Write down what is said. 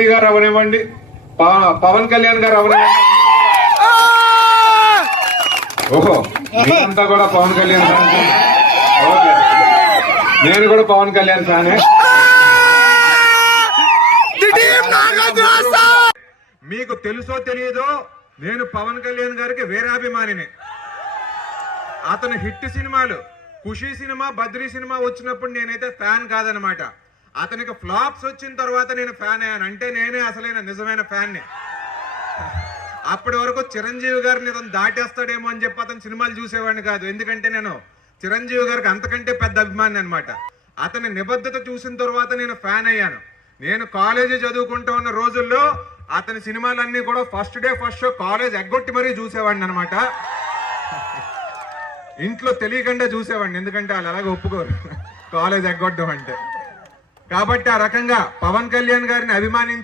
మోడీ గారు అవనివ్వండి, పవన్ కళ్యాణ్ గారు అవనివ్వండి. ఓహో, మీరంతా కూడా పవన్ కళ్యాణ్ ఫ్యాన్. ఓకే, నేను కూడా పవన్ కళ్యాణ్ ఫ్యానే. మీకు తెలుసో తెలియదో, నేను పవన్ కళ్యాణ్ గారికి వీరాభిమానిని. అతను హిట్ సినిమాలు ఖుషీ సినిమా, బద్రీ సినిమా వచ్చినప్పుడు నేనైతే ఫ్యాన్ కాదనమాట. అతనికి ఫ్లాప్స్ వచ్చిన తర్వాత నేను ఫ్యాన్ అయ్యాను. అంటే నేనే అసలైన నిజమైన ఫ్యాన్ని. అప్పటి వరకు చిరంజీవి గారిని ఇతను దాటేస్తాడేమో అని చెప్పి అతని సినిమాలు చూసేవాడిని కాదు. ఎందుకంటే నేను చిరంజీవి గారికి అంతకంటే పెద్ద అభిమాని అనమాట. అతని నిబద్ధత చూసిన తర్వాత నేను ఫ్యాన్ అయ్యాను. నేను కాలేజీ చదువుకుంటూ ఉన్న రోజుల్లో అతని సినిమాలన్నీ కూడా first day first show college ఎగ్గొట్టి మరీ చూసేవాడిని అనమాట. ఇంట్లో తెలియకుండా చూసేవాడిని, ఎందుకంటే వాళ్ళు అలాగే ఒప్పుకోరు కాలేజ్ ఎగ్గొట్టడం అంటే. కాబట్టి ఆ రకంగా పవన్ కళ్యాణ్ గారిని అభిమానించి